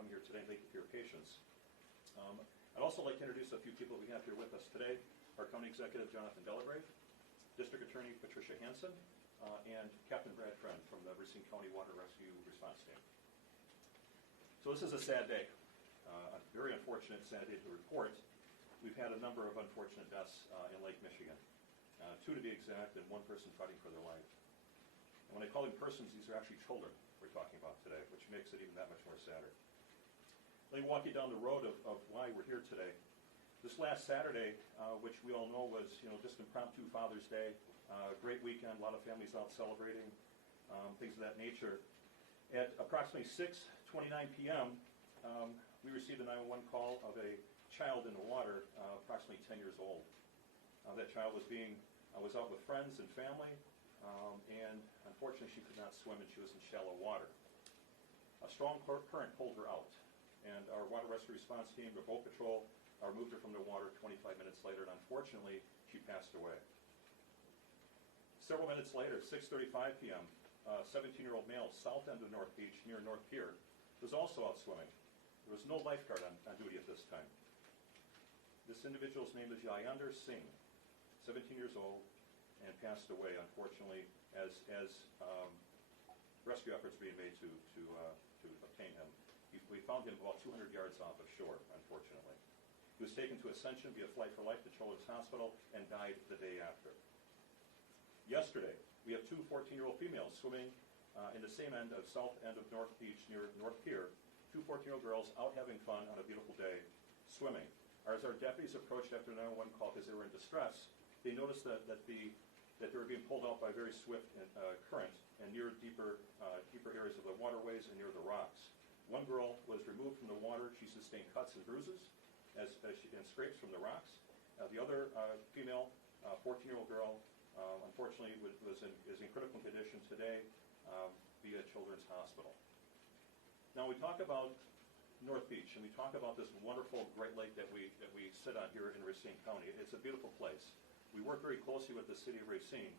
coming here today, and thank you for your patience. I'd also like to introduce a few people we have here with us today. Our County Executive, Jonathan Delabrave, District Attorney, Patricia Hansen, and Captain Brad Friend from the Racine County Water Rescue Response Team. So this is a sad day, a very unfortunate sad day to report. We've had a number of unfortunate deaths in Lake Michigan, 2 to be exact, and 1 person fighting for their life. And when I call them persons, these are actually children we're talking about today, which makes it even that much more sadder. Let me walk you down the road of why we're here today. This last Saturday, which we all know was, just impromptu Father's Day, great weekend, a lot of families out celebrating, things of that nature. At approximately 6:29 p.m., we received a 911 call of a child in the water, approximately 10 years old. That child was out with friends and family, and unfortunately she could not swim and she was in shallow water. A strong current pulled her out, and our water rescue response team, the boat patrol, moved her from the water 25 minutes later, and unfortunately she passed away. Several minutes later, 6:35 p.m., a 17-year-old male south end of North Beach near North Pier was also out swimming. There was no lifeguard on duty at this time. This individual's name is Yayander Singh, 17 years old, and passed away, unfortunately, as rescue efforts being made to obtain him. We found him about 200 yards off of shore, unfortunately. He was taken to Ascension via Flight for Life to Children's Hospital and died the day after. Yesterday, we have 2 14-year-old females swimming in the same end of south end of North Beach near North Pier. 2 14-year-old girls out having fun on a beautiful day swimming. As our deputies approached after an 911 call because they were in distress, they noticed that they were being pulled out by a very swift current and near deeper areas of the waterways and near the rocks. One girl was removed from the water. She sustained cuts and bruises and scrapes from the rocks. The other female, 14-year-old girl, unfortunately is in critical condition today via Children's Hospital. Now we talk about North Beach, and we talk about this wonderful Great Lake that we sit on here in Racine County. It's a beautiful place. We work very closely with the city of Racine,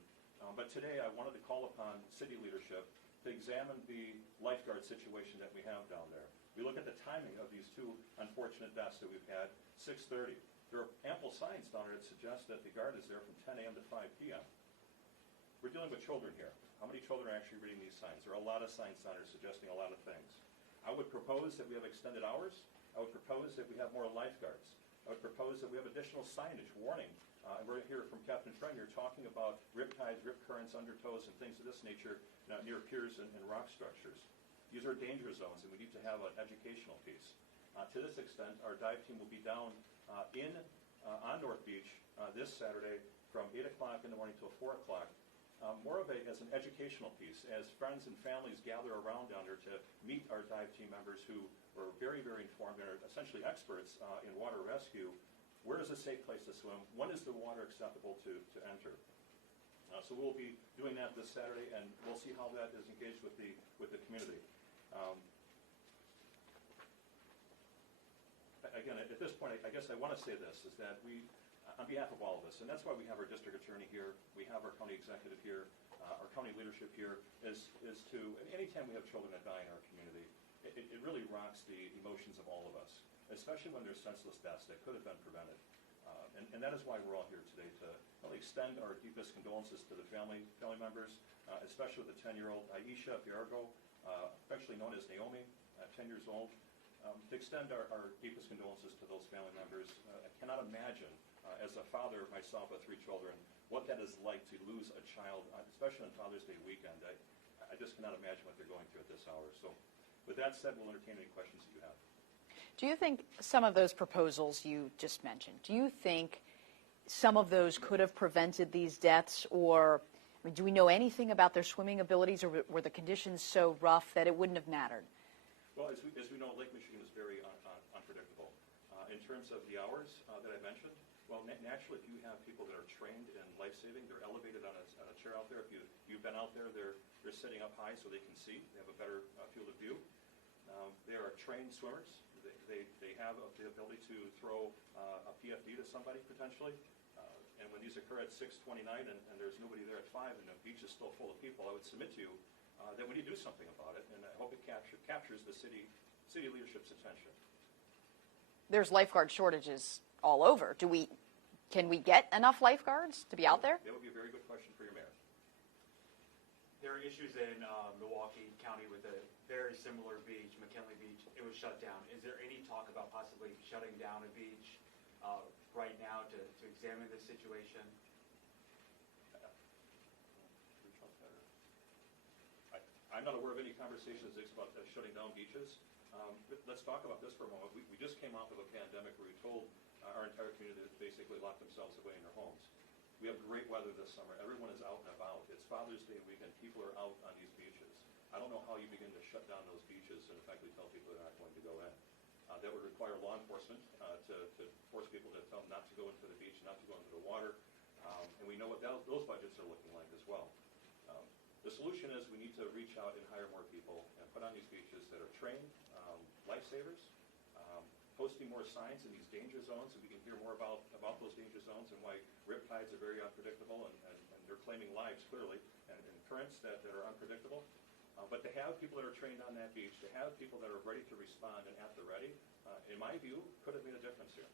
but today I wanted to call upon city leadership to examine the lifeguard situation that we have down there. We look at the timing of these 2 unfortunate deaths that we've had, 6:30. There are ample signs down there that suggest that the guard is there from 10 a.m. to 5 p.m. We're dealing with children here. How many children are actually reading these signs? There are a lot of signs down there suggesting a lot of things. I would propose that we have extended hours. I would propose that we have more lifeguards. I would propose that we have additional signage warning. And we're going to hear from Captain Friend here talking about rip tides, rip currents, undertows, and things of this nature near piers and rock structures. These are danger zones, and we need to have an educational piece. To this extent, our dive team will be down on North Beach this Saturday from 8 o'clock in the morning till 4 o'clock. More of as an educational piece, as friends and families gather around down there to meet our dive team members who were very, very informed and are essentially experts in water rescue. Where is a safe place to swim? When is the water acceptable to enter? So we'll be doing that this Saturday, and we'll see how that is engaged with the community. Again, at this point, I guess I want to say this, is that we, on behalf of all of us, and that's why we have our district attorney here, we have our county executive here, our county leadership here, is to, anytime we have children that die in our community, it really rocks the emotions of all of us, especially when there's senseless deaths that could have been prevented. And that is why we're all here today, to really extend our deepest condolences to the family members, especially with the 10-year-old Aisha Fiargo, affectionately known as Naomi, 10 years old. To extend our deepest condolences to those family members. I cannot imagine, as a father myself of 3 children, what that is like to lose a child, especially on Father's Day weekend. I just cannot imagine what they're going through at this hour. So with that said, we'll entertain any questions that you have. Do you think some of those proposals you just mentioned, do you think some of those could have prevented these deaths, or do we know anything about their swimming abilities, or were the conditions so rough that it wouldn't have mattered? Well, as we know, Lake Michigan is very unpredictable. In terms of the hours that I mentioned, well, naturally, if you have people that are trained in life-saving, they're elevated on a chair out there. If you've been out there, they're sitting up high so they can see. They have a better field of view. They are trained swimmers. They have the ability to throw a PFD to somebody, potentially. And when these occur at 6:29 and there's nobody there at 5 and the beach is still full of people, I would submit to you that we need to do something about it. And I hope it captures the city's city leadership's attention. There's lifeguard shortages all over. Can we get enough lifeguards to be out there? That would be a very good question for your mayor. There are issues in Milwaukee County with a very similar beach, McKinley Beach. It was shut down. Is there any talk about possibly shutting down a beach right now to examine this situation? I'm not aware of any conversations about shutting down beaches. Let's talk about this for a moment. We just came off of a pandemic where we told our entire community to basically lock themselves away in their homes. We have great weather this summer. Everyone is out and about. It's Father's Day weekend. People are out on these beaches. I don't know how you begin to shut down those beaches and effectively tell people they're not going to go in. That would require law enforcement to force people to tell them not to go into the beach, not to go into the water. And we know what those budgets are looking like as well. The solution is we need to reach out and hire more people and put on these beaches that are trained, lifesavers, posting more signs in these danger zones so we can hear more about those danger zones and why riptides are very unpredictable and they're claiming lives clearly and currents that are unpredictable. But to have people that are trained on that beach, to have people that are ready to respond and at the ready, in my view, could have made a difference here.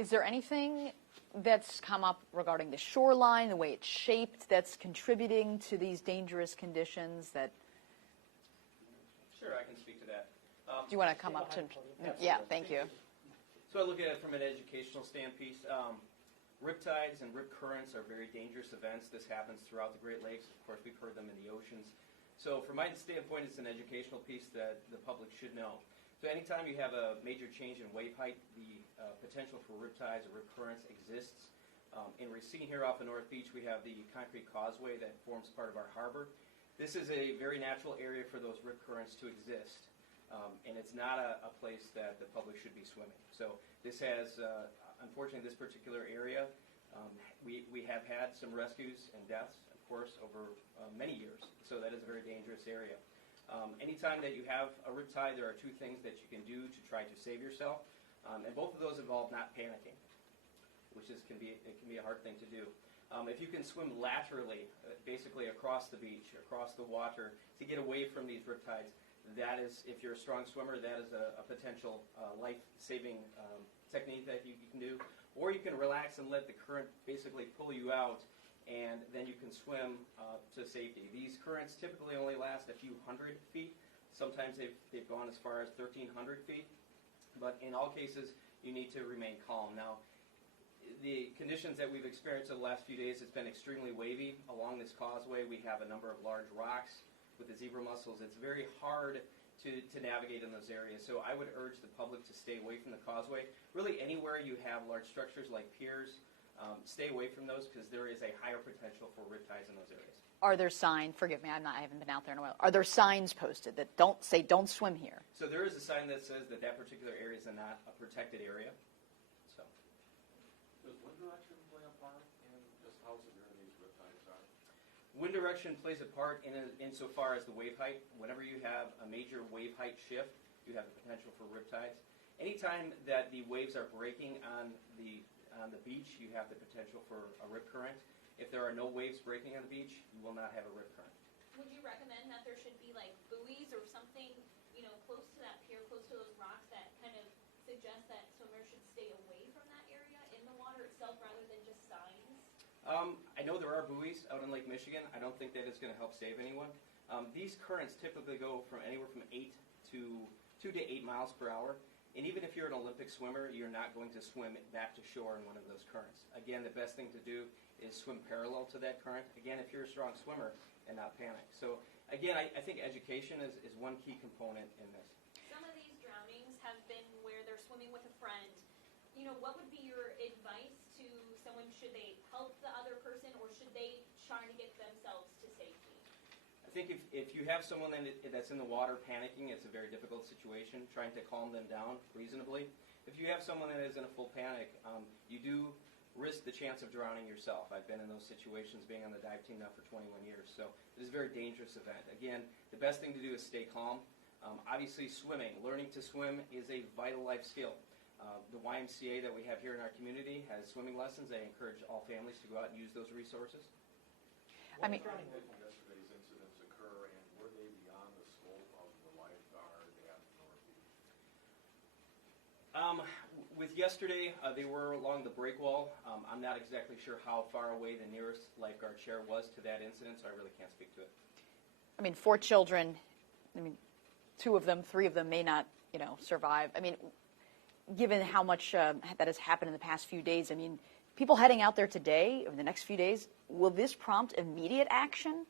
Is there anything that's come up regarding the shoreline, the way it's shaped, that's contributing to these dangerous conditions that... Sure, I can speak to that. Do you want to come up to... Yeah, thank you. So I look at it from an educational standpoint. Riptides and rip currents are very dangerous events. This happens throughout the Great Lakes. Of course, we've heard them in the oceans. So from my standpoint, it's an educational piece that the public should know. So anytime you have a major change in wave height, the potential for riptides or rip currents exists. In Racine here off of North Beach, we have the concrete causeway that forms part of our harbor. This is a very natural area for those rip currents to exist. And it's not a place that the public should be swimming. So this has, unfortunately, this particular area, we have had some rescues and deaths, of course, over many years. So that is a very dangerous area. Anytime that you have a riptide, there are two things that you can do to try to save yourself. And both of those involve not panicking, which can be a hard thing to do. If you can swim laterally, basically across the beach, across the water, to get away from these riptides, that is, if you're a strong swimmer, that is a potential life-saving technique that you can do. Or you can relax and let the current basically pull you out, and then you can swim to safety. These currents typically only last a few hundred feet. Sometimes they've gone as far as 1,300 feet. But in all cases, you need to remain calm. Now, the conditions that we've experienced in the last few days, it's been extremely wavy. Along this causeway, we have a number of large rocks with the zebra mussels. It's very hard to navigate in those areas. So I would urge the public to stay away from the causeway. Really, anywhere you have large structures like piers, stay away from those because there is a higher potential for riptides in those areas. Are there signs, forgive me, I haven't been out there in a while, are there signs posted that don't swim here? So there is a sign that says that particular area is not a protected area. So. Does wind direction play a part in just how severe these riptides are? Wind direction plays a part insofar as the wave height. Whenever you have a major wave height shift, you have the potential for riptides. Anytime that the waves are breaking on the beach, you have the potential for a rip current. If there are no waves breaking on the beach, you will not have a rip current. Would you recommend that there should be like buoys or something, close to that pier, close to those rocks that kind of suggest that swimmers should stay away from that area in the water itself rather than just signs? I know there are buoys out in Lake Michigan. I don't think that is going to help save anyone. These currents typically go from anywhere from 2 to 8 miles per hour. And even if you're an Olympic swimmer, you're not going to swim back to shore in one of those currents. Again, the best thing to do is swim parallel to that current. Again, if you're a strong swimmer and not panic. So again, I think education is one key component in this. Some of these drownings have been where they're swimming with a friend. What would be your advice to someone? Should they help the other person or should they try to get themselves to safety? I think if you have someone that's in the water panicking, it's a very difficult situation, trying to calm them down reasonably. If you have someone that is in a full panic, you do risk the chance of drowning yourself. I've been in those situations being on the dive team now for 21 years. So it is a very dangerous event. Again, the best thing to do is stay calm. Obviously swimming, learning to swim is a vital life skill. The YMCA that we have here in our community has swimming lessons. They encourage all families to go out and use those resources. What yesterday's incidents occur, and were they beyond the scope of the With yesterday, they were along the break wall. I'm not exactly sure how far away the nearest lifeguard chair was to that incident, so I really can't speak to it. I mean, 4 children, I mean, 2 of them, 3 of them may not, survive. I mean, given how much that has happened in the past few days, I mean, people heading out there today, or the next few days, will this prompt immediate action?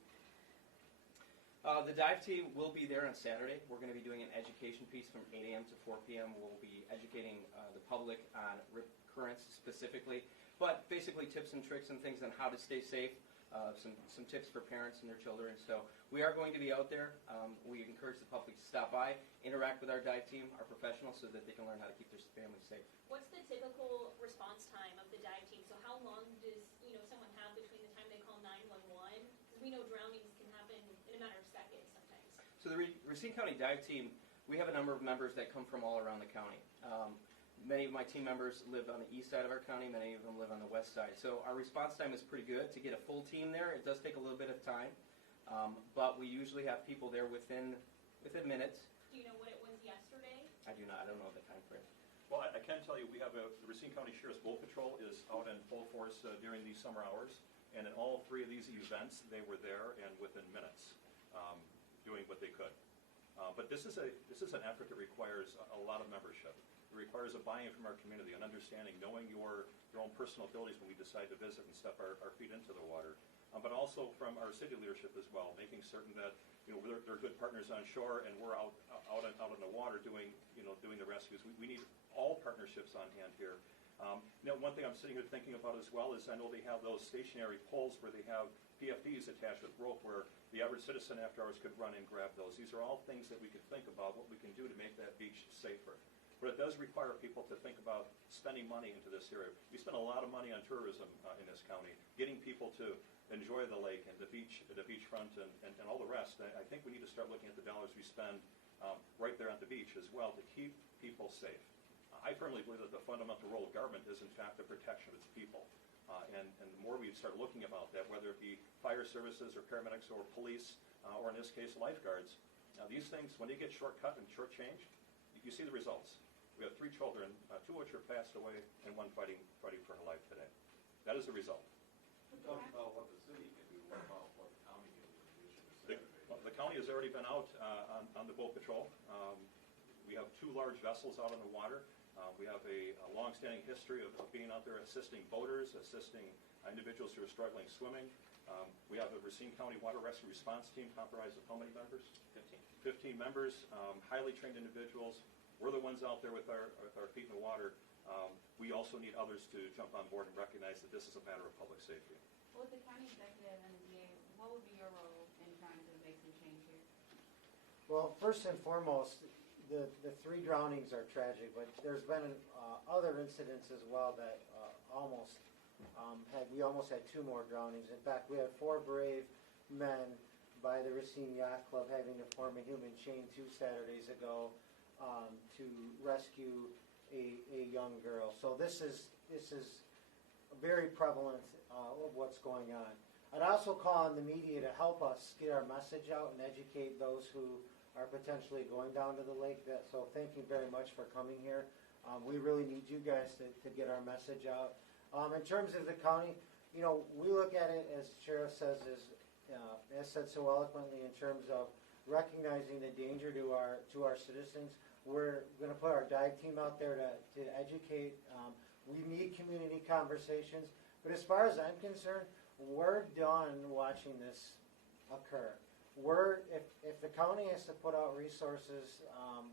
The dive team will be there on Saturday. We're going to be doing an education piece from 8 a.m. to 4 p.m. We'll be educating the public on rip currents specifically, but basically tips and tricks and things on how to stay safe, some tips for parents and their children. So we are going to be out there. We encourage the public to stop by, interact with our dive team, our professionals, so that they can learn how to keep their families safe. What's the typical response time of the dive team? So how long does, someone have between the time they call 911? Because we know drownings can happen in a matter of seconds sometimes. So the Racine County Dive Team, we have a number of members that come from all around the county. Many of my team members live on the east side of our county. Many of them live on the west side. So our response time is pretty good. To get a full team there, it does take a little bit of time, but we usually have people there within minutes. Do you know what it was yesterday? I do not. I don't know the time frame. Well, I can tell you, we have the Racine County Sheriff's Boat Patrol is out in full force during these summer hours, and in all 3 of these events, they were there and within minutes, doing what they could. But this is an effort that requires a lot of membership. It requires a buy-in from our community, an understanding, knowing your own personal abilities when we decide to visit and step our feet into the water. But also from our city leadership as well, making certain that they're good partners on shore, and we're out in the water doing the rescues. We need all partnerships on hand here. One thing I'm sitting here thinking about as well is I know they have those stationary poles where they have PFDs attached with rope where the average citizen after hours could run and grab those. These are all things that we could think about, what we can do to make that beach safer. But it does require people to think about spending money into this area. We spend a lot of money on tourism in this county, getting people to enjoy the lake and the beachfront and all the rest. I think we need to start looking at the dollars we spend right there at the beach as well to keep people safe. I firmly believe that the fundamental role of government is, in fact, the protection of its people. And the more we start looking about that, whether it be fire services or paramedics or police, or in this case, lifeguards, these things, when they get shortcut and shortchanged, you see the results. We have 3 children, 2 of which are passed away, and 1 fighting for her life today. That is the result. Talk about what the city can do, what about what the county can do in addition to Saturday. The county has already been out on the boat patrol. We have 2 large vessels out on the water. We have a long-standing history of being out there assisting boaters, assisting individuals who are struggling swimming. We have a Racine County Water Rescue Response Team comprised of how many members? 15 members, highly trained individuals. We're the ones out there with our feet in the water. We also need others to jump on board and recognize that this is a matter of public safety. Well, with the county executive and the DA, what would be your role in trying to make some change here? Well, first and foremost, the 3 drownings are tragic, but there's been other incidents as well that we almost had 2 more drownings. In fact, we had 4 brave men by the Racine Yacht Club having to form a human chain 2 Saturdays ago to rescue a young girl. So this is very prevalent of what's going on. I'd also call on the media to help us get our message out and educate those who are potentially going down to the lake. So thank you very much for coming here. We really need you guys to get our message out. In terms of the county, we look at it, as the sheriff says, as said so eloquently, in terms of recognizing the danger to our citizens. We're going to put our dive team out there to educate. We need community conversations. But as far as I'm concerned, we're done watching this occur. If the county has to put out resources,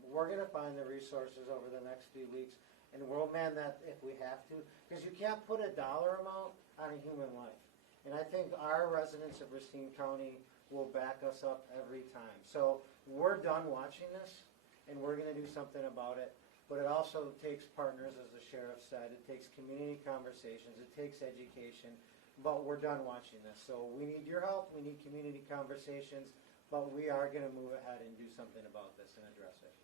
we're going to find the resources over the next few weeks, and we'll man that if we have to, because you can't put a dollar amount on a human life. And I think our residents of Racine County will back us up every time. So we're done watching this, and we're going to do something about it. But it also takes partners, as the sheriff said. It takes community conversations. It takes education. But we're done watching this. So we need your help. We need community conversations. But we are going to move ahead and do something about this and address it.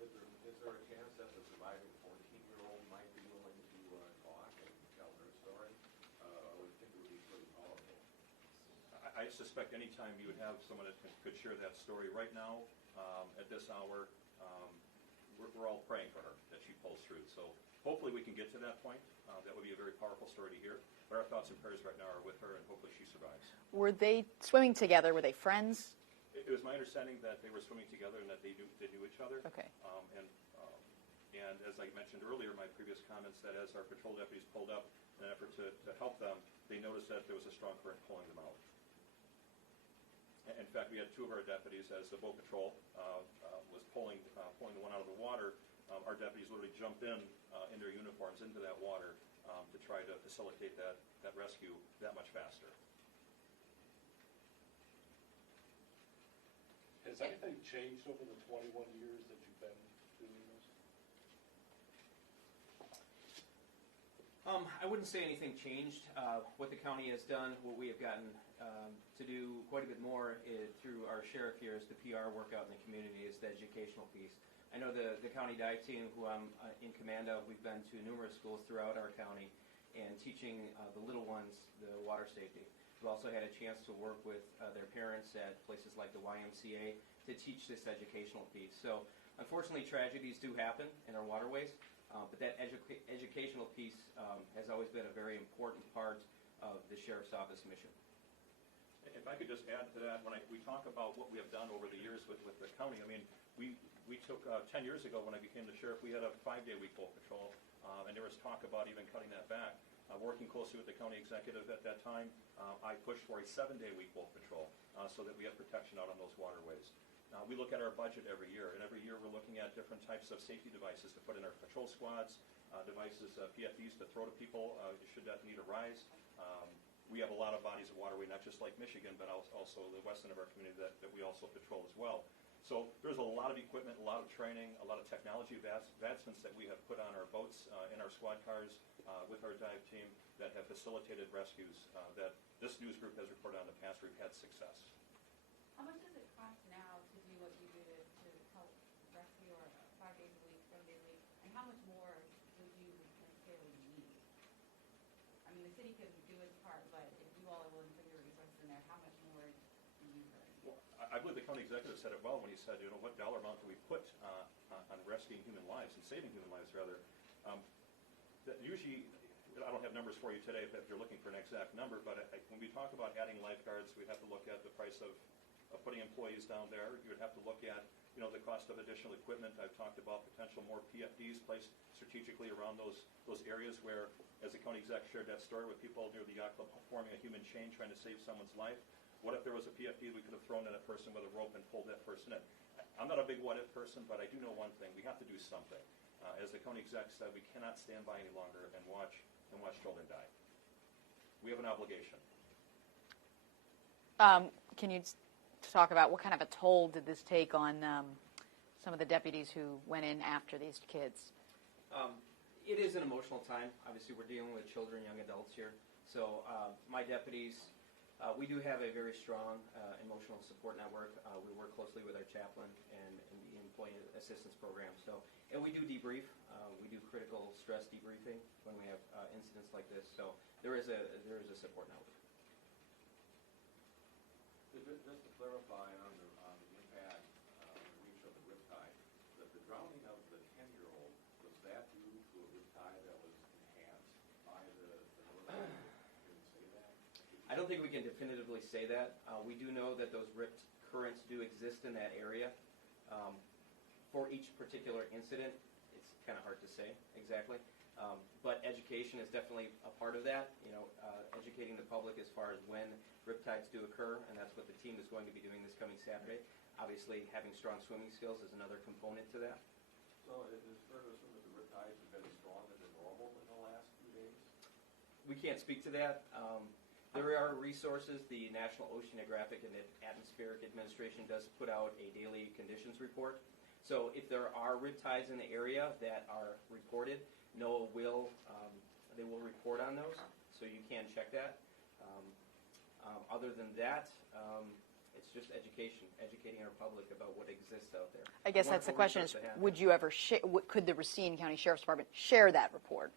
Is there a chance that the surviving 14-year-old might be willing to talk and tell their story? I would think it would be pretty powerful. I suspect any time you would have someone that could share that story right now, at this hour, we're all praying for her, that she pulls through. So hopefully we can get to that point. That would be a very powerful story to hear. But our thoughts and prayers right now are with her, and hopefully she survives. Were they swimming together? Were they friends? It was my understanding that they were swimming together and that they knew each other. Okay. And as I mentioned earlier, my previous comments, that as our patrol deputies pulled up in an effort to help them, they noticed that there was a strong current pulling them out. In fact, we had two of our deputies, as the boat patrol was pulling the one out of the water, our deputies literally jumped in their uniforms into that water to try to facilitate that rescue that much faster. Has anything changed over the 21 years that you've been doing this? I wouldn't say anything changed. What the county has done, what we have gotten to do quite a bit more through our sheriff here is the PR work out in the community, is the educational piece. I know the county dive team, who I'm in command of, we've been to numerous schools throughout our county and teaching the little ones the water safety. We've also had a chance to work with their parents at places like the YMCA to teach this educational piece. So unfortunately, tragedies do happen in our waterways. But that educational piece has always been a very important part of the Sheriff's Office mission. If I could just add to that, when we talk about what we have done over the years with the county, I mean, we took 10 years ago when I became the sheriff, we had a 5-day-a-week boat patrol, and there was talk about even cutting that back. Working closely with the county executive at that time, I pushed for a 7-day-a-week boat patrol so that we had protection out on those waterways. We look at our budget every year, and every year we're looking at different types of safety devices to put in our patrol squads, devices, PFDs to throw to people should that need arise. We have a lot of bodies of waterway, not just Lake Michigan, but also the western of our community that we also patrol as well. So there's a lot of equipment, a lot of training, a lot of technology advancements that we have put on our boats, in our squad cars, with our dive team that have facilitated rescues that this news group has reported on in the past. We've had success. How much does it cost now to do what you do to help rescue, or 5 days a week, 7 days a week? And how much more would you necessarily need? I mean, the city could do its part, but if you all are willing to put your resources in there, how much more do you really need? Well, I believe the county executive said it well when he said, what dollar amount do we put on rescuing human lives and saving human lives, rather. That usually, I don't have numbers for you today if you're looking for an exact number, but when we talk about adding lifeguards, we'd have to look at the price of putting employees down there. You would have to look at the cost of additional equipment. I've talked about potential more PFDs placed strategically around those areas where, as the county exec shared that story with people near the yacht club forming a human chain trying to save someone's life. What if there was a PFD we could have thrown at a person with a rope and pulled that person in? I'm not a big what-if person, but I do know one thing. We have to do something. As the county exec said, we cannot stand by any longer and watch children die. We have an obligation. Can you talk about what kind of a toll did this take on some of the deputies who went in after these kids? It is an emotional time. Obviously, we're dealing with children, young adults here. So my deputies, we do have a very strong emotional support network. We work closely with our chaplain and the employee assistance program. And we do debrief. We do critical stress debriefing when we have incidents like this. So there is a support network. Just to clarify on the impact, the reach of the riptide, that the drowning of the 10-year-old, was that due to a riptide that was enhanced by the Can you say that? I don't think we can definitively say that. We do know that those ripped currents do exist in that area. For each particular incident, it's kind of hard to say exactly. But education is definitely a part of that, educating the public as far as when riptides do occur, and that's what the team is going to be doing this coming Saturday. Obviously, having strong swimming skills is another component to that. So it is fair to assume that the riptides have been stronger than normal in the last few days? We can't speak to that. There are resources. The National Oceanographic and Atmospheric Administration does put out a daily conditions report. So if there are riptides in the area that are reported, NOAA will report on those, so you can check that. Other than that, it's just educating our public about what exists out there. I guess that's the question is, would you ever could the Racine County Sheriff's Department share that report?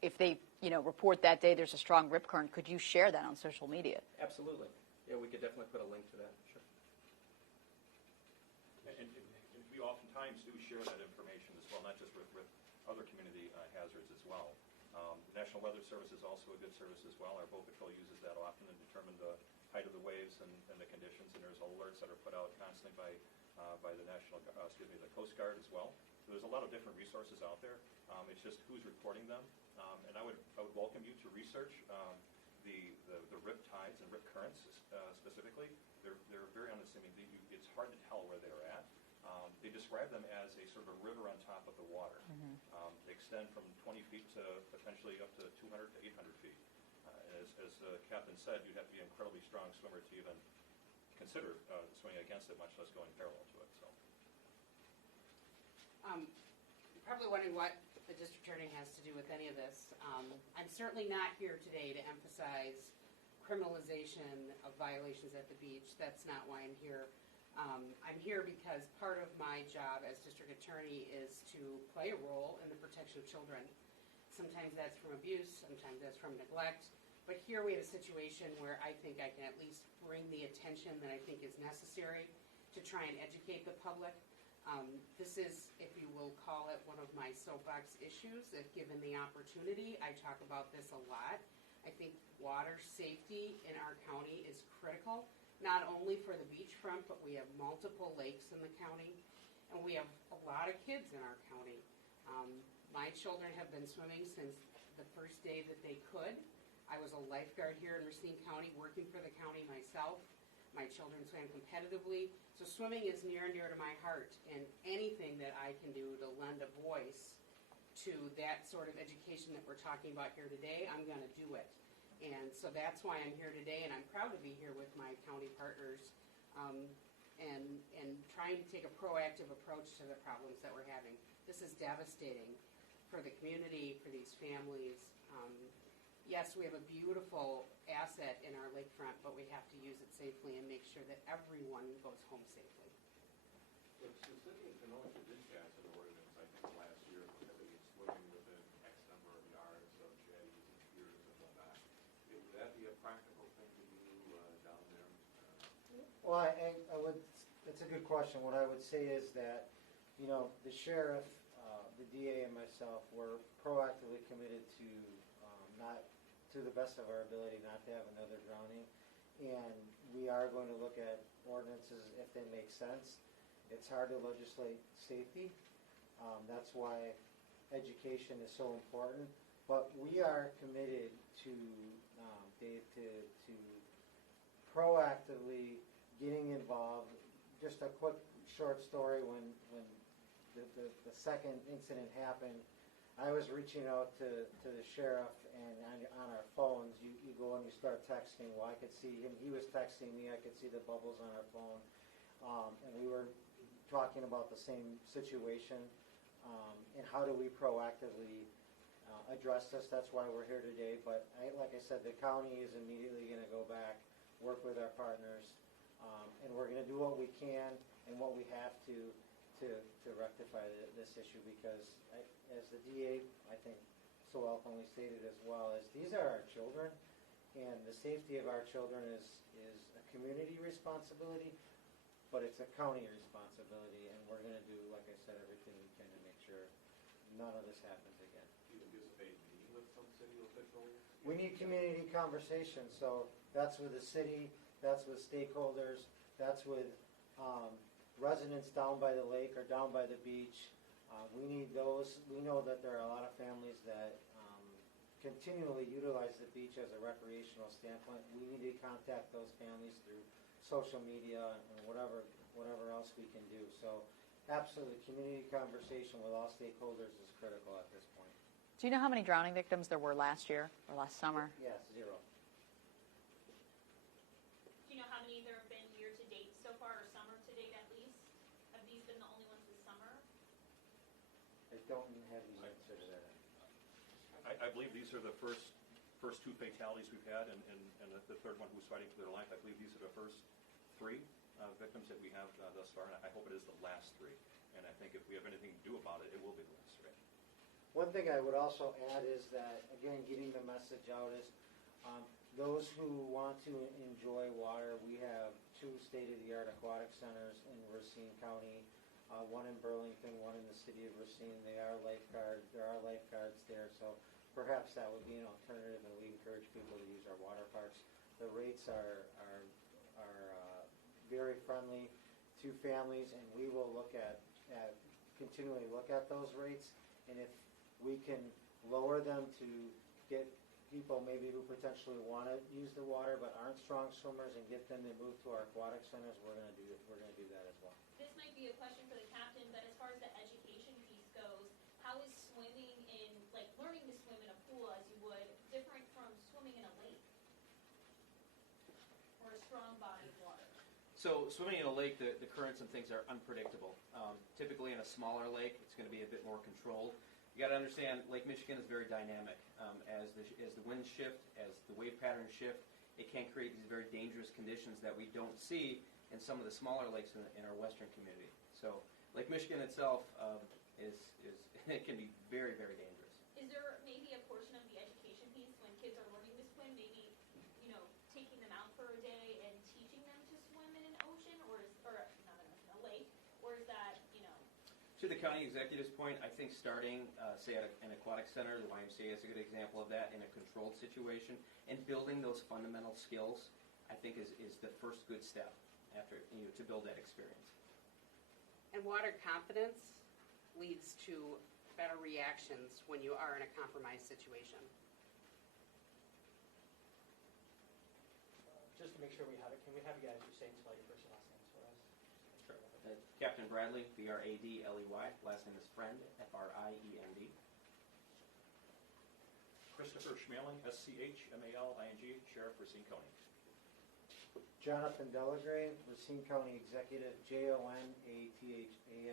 If they, report that day there's a strong rip current, could you share that on social media? Absolutely. Yeah, we could definitely put a link to that. Sure. And we you oftentimes do share that information as well, not just with other community hazards as well. The National Weather Service is also a good service as well. Our boat patrol uses that often to determine the height of the waves and the conditions, and there's alerts that are put out constantly by the the Coast Guard as well. So there's a lot of different resources out there. It's just who's reporting them. And I would welcome you to research the rip tides and rip currents specifically. They're very unassuming. It's hard to tell where they're at. They describe them as a sort of a river on top of the water. They extend from 20 feet to potentially up to 200 to 800 feet. As the captain said, you'd have to be an incredibly strong swimmer to even consider swimming against it, much less going parallel to it. So. You're probably wondering what the district attorney has to do with any of this. I'm certainly not here today to emphasize criminalization of violations at the beach. That's not why I'm here. I'm here because part of my job as district attorney is to play a role in the protection of children. Sometimes that's from abuse, sometimes that's from neglect. But here we have a situation where I think I can at least bring the attention that I think is necessary to try and educate the public. This is, if you will call it, one of my soapbox issues. If given the opportunity, I talk about this a lot. I think water safety in our county is critical, not only for the beachfront, but we have multiple lakes in the county, and we have a lot of kids in our county. My children have been swimming since the first day that they could. I was a lifeguard here in Racine County, working for the county myself. My children swam competitively. So swimming is near and dear to my heart, and anything that I can do to lend a voice to that sort of education that we're talking about here today, I'm going to do it. And so that's why I'm here today, and I'm proud to be here with my county partners and trying to take a proactive approach to the problems that we're having. This is devastating for the community, for these families. Yes, we have a beautiful asset in our lakefront, but we have to use it safely and make sure that everyone goes home safely. The city of Kenosha did pass an ordinance, I think, last year prohibiting swimming within X number of yards of jetties and piers and whatnot. Would that be a practical thing to do down there? Well, I would, it's a good question. What I would say is that, you know, the sheriff, the DA and myself were proactively committed to not, to the best of our ability, not to have another drowning. And we are going to look at ordinances if they make sense. It's hard to legislate safety. That's why education is so important. But we are committed to, Dave, to proactively getting involved. Just a quick short story, when the second incident happened, I was reaching out to the sheriff, and on our phones, you go and you start texting. Well, I could see him, he was texting me, I could see the bubbles on our phone, and we were talking about the same situation, and how do we proactively address this. That's why we're here today. But like I said, the county is immediately going to go back, work with our partners, and we're going to do what we can and what we have to rectify this issue, because as the DA, I think, so eloquently stated as well, is these are our children, and the safety of our children is a community responsibility, but it's a county responsibility, and we're going to do, like I said, everything we can to make sure none of this happens again. Do you anticipate meeting with some city officials? We need community conversation, so that's with the city, that's with stakeholders, that's with residents down by the lake or down by the beach. We need those. We know that there are a lot of families that continually utilize the beach as a recreational standpoint. We need to contact those families through social media and whatever else we can do. So absolutely, community conversation with all stakeholders is critical at this point. Do you know how many drowning victims there were last year or last summer? Yes, 0. Do you know how many there have been year to date so far, or summer to date at least? Have these been the only ones this summer? I don't have the answer to that. I believe these are the first two fatalities we've had, and the third one who's fighting for their life. I believe these are the first 3 victims that we have thus far, and I hope it is the last 3. And I think if we have anything to do about it, it will be the last 3. One thing I would also add is that, again, getting the message out is those who want to enjoy water, we have 2 state-of-the-art aquatic centers in Racine County. one in Burlington, one in the city of Racine. There are lifeguards there, so perhaps that would be an alternative, and we encourage people to use our water parks. The rates are very friendly to families, and we will continually look at those rates, and if we can lower them to get people maybe who potentially want to use the water but aren't strong swimmers and get them to move to our aquatic centers, we're going to do that as well. This might be a question for the captain, but as far as the education piece goes, how is swimming in, like, learning to swim in a pool as you would, different from swimming in a lake? Or a strong body of water? So swimming in a lake, the currents and things are unpredictable. Typically in a smaller lake, it's going to be a bit more controlled. You got to understand, Lake Michigan is very dynamic. As the winds shift, as the wave patterns shift, it can create these very dangerous conditions that we don't see in some of the smaller lakes in our western community. So Lake Michigan itself is it can be very, very dangerous. Is there maybe a portion of the education piece when kids are learning to swim, maybe, taking them out for a day and teaching them to swim in an ocean, or not an ocean, a lake, or is that, To the county executive's point, I think starting, say, at an aquatic center, the YMCA is a good example of that, in a controlled situation, and building those fundamental skills, I think is the first good step after, to build that experience. And water confidence leads to better reactions when you are in a compromised situation. Just to make sure we have it, can we have you guys just say and spell your first and last names for us? Sure. Captain Bradley, Bradley, last name is Friend, Friend. Christopher Schmaling, Schmaling, Sheriff, Racine County. Jonathan Delagrave, Racine County Executive, JONATHANDELAGRADE.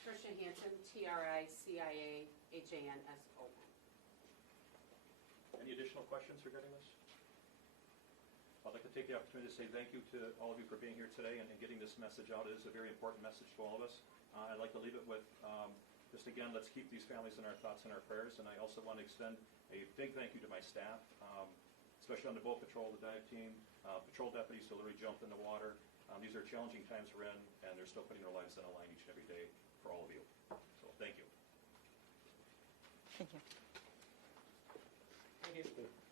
Tricia Hanson, TRICIAHANSON. Any additional questions regarding this? I'd like to take the opportunity to say thank you to all of you for being here today and getting this message out. It is a very important message to all of us. I'd like to leave it with, just again, let's keep these families in our thoughts and our prayers. And I also want to extend a big thank you to my staff, especially on the boat patrol, the dive team, patrol deputies who literally jumped in the water. These are challenging times we're in, and they're still putting their lives on the line each and every day for all of you. So thank you. Thank you. Thank you.